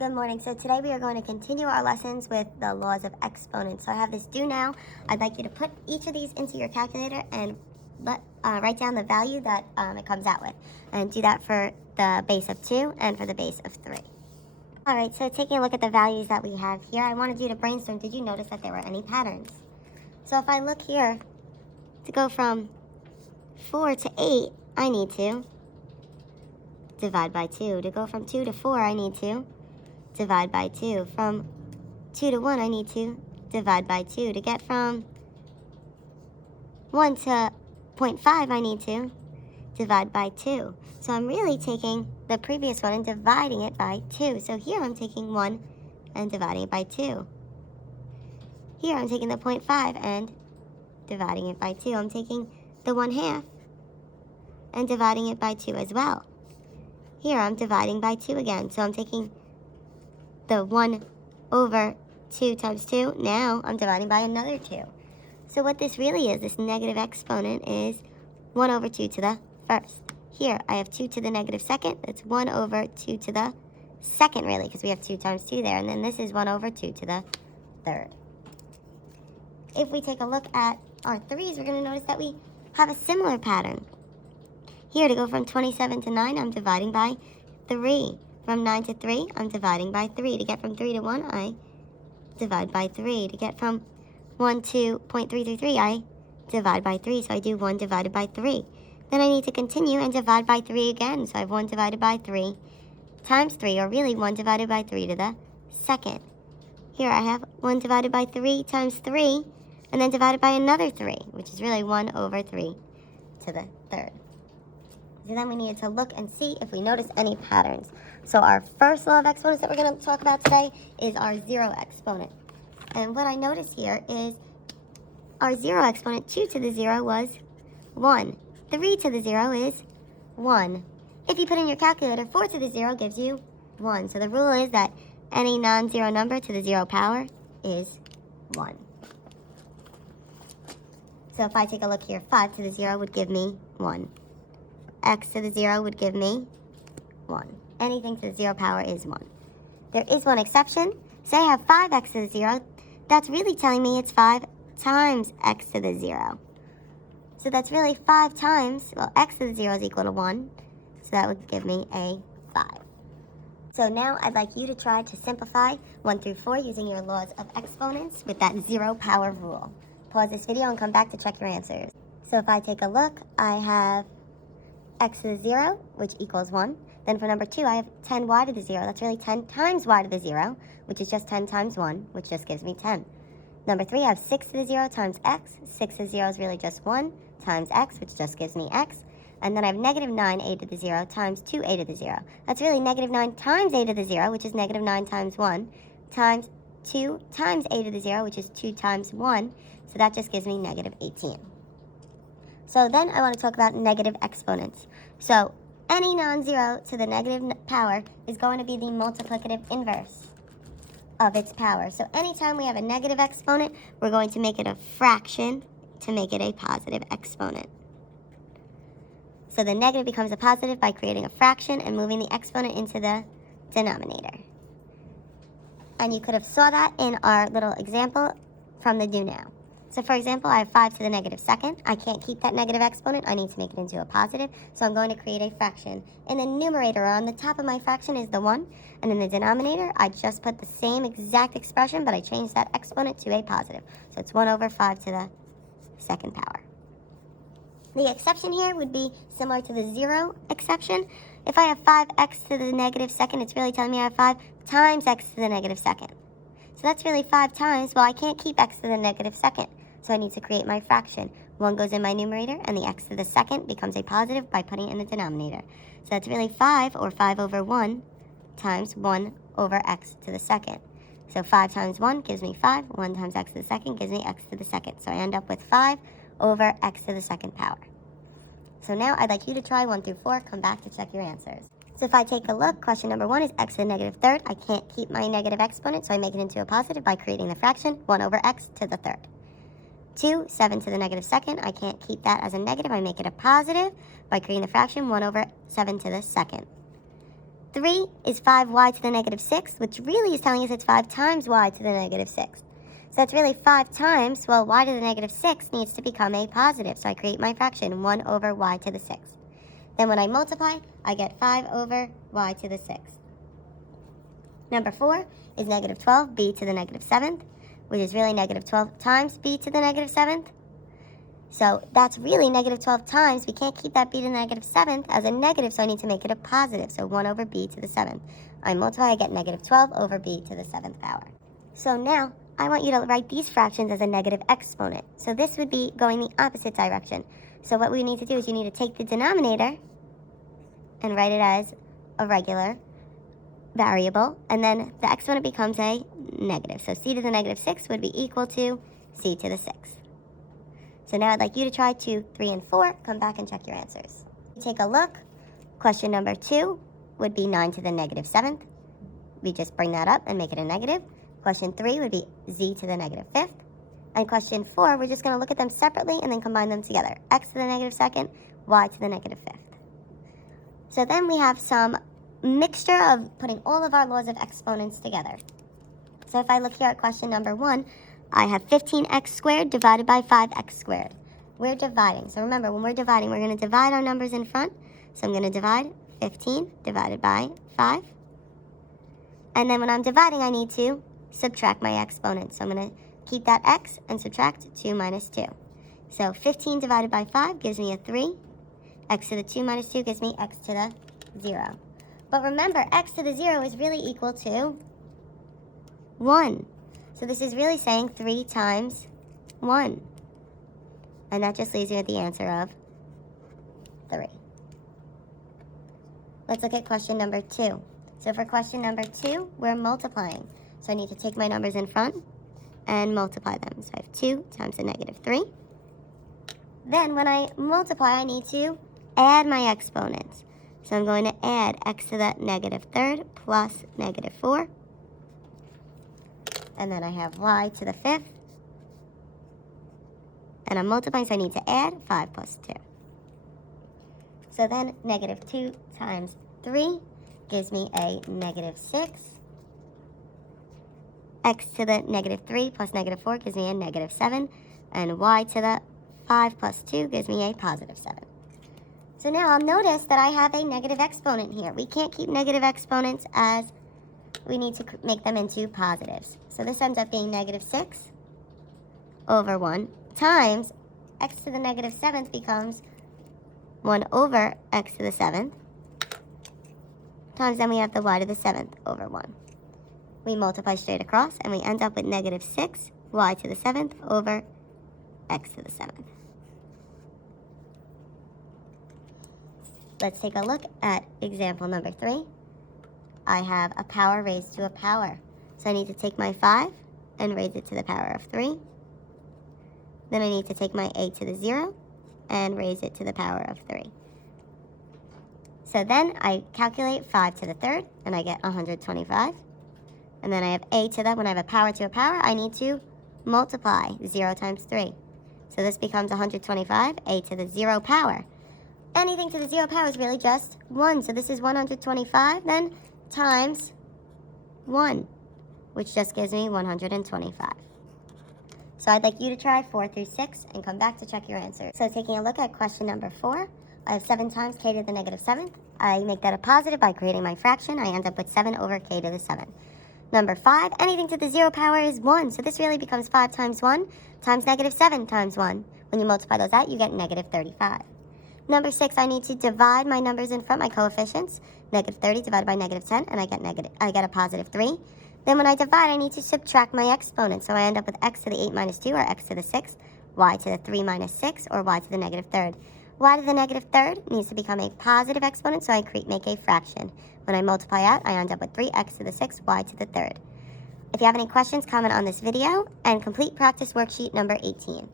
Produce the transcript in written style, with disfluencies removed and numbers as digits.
Good morning. So today we are going to continue our lessons with the laws of exponents. So I have this do now. I'd like you to put each of these into your calculator and write down the value that it comes out with. And do that for the base of 2 and for the base of 3. All right, so taking a look at the values that we have here, I wanted you to brainstorm. Did you notice that there were any patterns? So if I look here, to go from 4 to 8, I need to divide by 2. To go from 2 to 4, I need to divide by 2. From 2 to 1, I need to divide by 2. To get from 1 to 0.5, I need to divide by 2. So I'm really taking the previous one and dividing it by 2. So here I'm taking 1 and dividing it by 2. Here I'm taking the 0.5 and dividing it by 2. I'm taking the 1/2 and dividing it by 2 as well. Here I'm dividing by 2 again. So I'm taking the 1 over 2 times 2. Now I'm dividing by another 2. So what this really is, this negative exponent, is 1 over 2 to the first. Here I have 2 to the negative second. That's 1 over 2 to the second, really, because we have 2 times 2 there. And then this is 1 over 2 to the third. If we take a look at our 3's, we're going to notice that we have a similar pattern. Here, to go from 27 to 9, I'm dividing by 3. From 9 to 3, I'm dividing by 3. To get from 3 to 1, I divide by 3. To get from 1 to 0.333, I divide by 3. So I do 1 divided by 3. Then I need to continue and divide by 3 again. So I have 1 divided by 3 times 3, or really 1 divided by 3 to the second. Here I have 1 divided by 3 times 3, and then divided by another 3, which is really 1 over 3 to the third. So then we needed to look and see if we notice any patterns. So our first law of exponents that we're going to talk about today is our 0 exponent. And what I notice here is our 0 exponent, 2 to the 0 was 1. 3 to the 0 is 1. If you put in your calculator, 4 to the 0 gives you 1. So the rule is that any non-zero number to the 0 power is 1. So if I take a look here, 5 to the 0 would give me 1. X to the 0 would give me 1. Anything to the 0 power is 1. There is one exception. Say I have 5x to the 0. That's really telling me it's 5 times x to the 0. So that's really 5 times, well, x to the 0 is equal to 1. So that would give me a 5. So now I'd like you to try to simplify 1 through 4 using your laws of exponents with that 0 power rule. Pause this video and come back to check your answers. So if I take a look, I have x to the 0, which equals 1. Then for number 2, I have 10y to the 0. That's really 10 times y to the 0, which is just 10 times 1, which just gives me 10. Number 3, I have 6 to the 0 times x. 6 to the 0 is really just 1 times x, which just gives me x. And then I have negative 9a to the 0 times 2a to the 0. That's really negative 9 times a to the 0, which is negative 9 times 1, times 2 times a to the 0, which is 2 times 1. So that just gives me negative 18. So then I want to talk about negative exponents. So any non-zero to the negative power is going to be the multiplicative inverse of its power. So anytime we have a negative exponent, we're going to make it a fraction to make it a positive exponent. So the negative becomes a positive by creating a fraction and moving the exponent into the denominator. And you could have saw that in our little example from the do now. So for example, I have 5 to the negative second. I can't keep that negative exponent. I need to make it into a positive. So I'm going to create a fraction. In the numerator, or on the top of my fraction, is the 1. And in the denominator, I just put the same exact expression, but I changed that exponent to a positive. So it's 1 over 5 to the second power. The exception here would be similar to the 0 exception. If I have 5x to the negative second, it's really telling me I have 5 times x to the negative second. So that's really 5 times. Well, I can't keep x to the negative second. So I need to create my fraction. 1 goes in my numerator, and the x to the second becomes a positive by putting it in the denominator. So that's really 5, or 5 over 1, times 1 over x to the second. So 5 times 1 gives me 5. 1 times x to the second gives me x to the second. So I end up with 5 over x to the second power. So now I'd like you to try 1 through 4. Come back to check your answers. So if I take a look, question number 1 is x to the negative third. I can't keep my negative exponent, so I make it into a positive by creating the fraction 1 over x to the third. 2, 7 to the negative second. I can't keep that as a negative. I make it a positive by creating the fraction 1 over 7 to the second. 3 is 5y to the negative 6, which really is telling us it's 5 times y to the negative 6. So that's really 5 times, well, y to the negative 6 needs to become a positive. So I create my fraction, 1 over y to the 6. Then when I multiply, I get 5 over y to the 6. Number 4 is negative 12b to the negative 7th, which is really negative 12 times b to the negative 7th. So that's really negative 12 times. We can't keep that b to the negative 7th as a negative, so I need to make it a positive. So 1 over b to the 7th. I multiply, I get negative 12 over b to the 7th power. So now I want you to write these fractions as a negative exponent. So this would be going the opposite direction. So what we need to do is you need to take the denominator and write it as a regular variable, and then the exponent becomes a negative. So c to the negative 6 would be equal to c to the 6. So now I'd like you to try 2, 3, and 4. Come back and check your answers. Take a look. Question number 2 would be 9 to the negative 7th. We just bring that up and make it a negative. Question 3 would be z to the negative 5th. And question 4, we're just going to look at them separately and then combine them together. X to the negative 2nd, y to the negative 5th. So then we have some mixture of putting all of our laws of exponents together. So if I look here at question number 1, I have 15x squared divided by 5x squared. We're dividing. So remember, when we're dividing, we're going to divide our numbers in front. So I'm going to divide 15 divided by 5. And then when I'm dividing, I need to subtract my exponent. So I'm going to keep that x and subtract 2 minus 2. So 15 divided by 5 gives me a 3. X to the 2 minus 2 gives me x to the 0. But remember, x to the 0 is really equal to 1. So this is really saying 3 times 1. And that just leaves you with the answer of 3. Let's look at question number 2. So for question number 2, we're multiplying. So I need to take my numbers in front and multiply them. So I have 2 times a negative 3. Then when I multiply, I need to add my exponents. So I'm going to add x to the negative 3rd plus negative 4. And then I have y to the 5th. And I'm multiplying, so I need to add 5 plus 2. So then negative 2 times 3 gives me a negative 6. X to the negative 3 plus negative 4 gives me a negative 7. And y to the 5 plus 2 gives me a positive 7. So now I'll notice that I have a negative exponent here. We can't keep negative exponents as we need to make them into positives. So this ends up being negative 6 over 1 times x to the negative 7th becomes 1 over x to the 7th times then we have the y to the 7th over 1. We multiply straight across and we end up with negative 6 y to the 7th over x to the 7th. Let's take a look at example number 3. I have a power raised to a power. So I need to take my 5 and raise it to the power of 3. Then I need to take my a to the 0 and raise it to the power of 3. So then I calculate 5 to the 3rd, and I get 125. And then I have a to the, when I have a power to a power, I need to multiply 0 times 3. So this becomes 125, a to the 0 power. Anything to the 0 power is really just 1. So this is 125 then times 1, which just gives me 125. So I'd like you to try 4 through 6 and come back to check your answers. So taking a look at question number 4, I have 7 times k to the negative 7th. I make that a positive by creating my fraction. I end up with 7 over k to the 7th. Number 5, anything to the 0 power is 1. So this really becomes 5 times 1 times negative 7 times 1. When you multiply those out, you get negative 35. Number 6, I need to divide my numbers in front, my coefficients. Negative 30 divided by negative 10, and I get a positive 3. Then when I divide, I need to subtract my exponent. So I end up with x to the 8 minus 2, or x to the 6, y to the 3 minus 6, or y to the negative 3rd. Y to the negative 3rd needs to become a positive exponent, so I make a fraction. When I multiply out, I end up with 3x to the 6, y to the 3rd. If you have any questions, comment on this video, and complete practice worksheet number 18.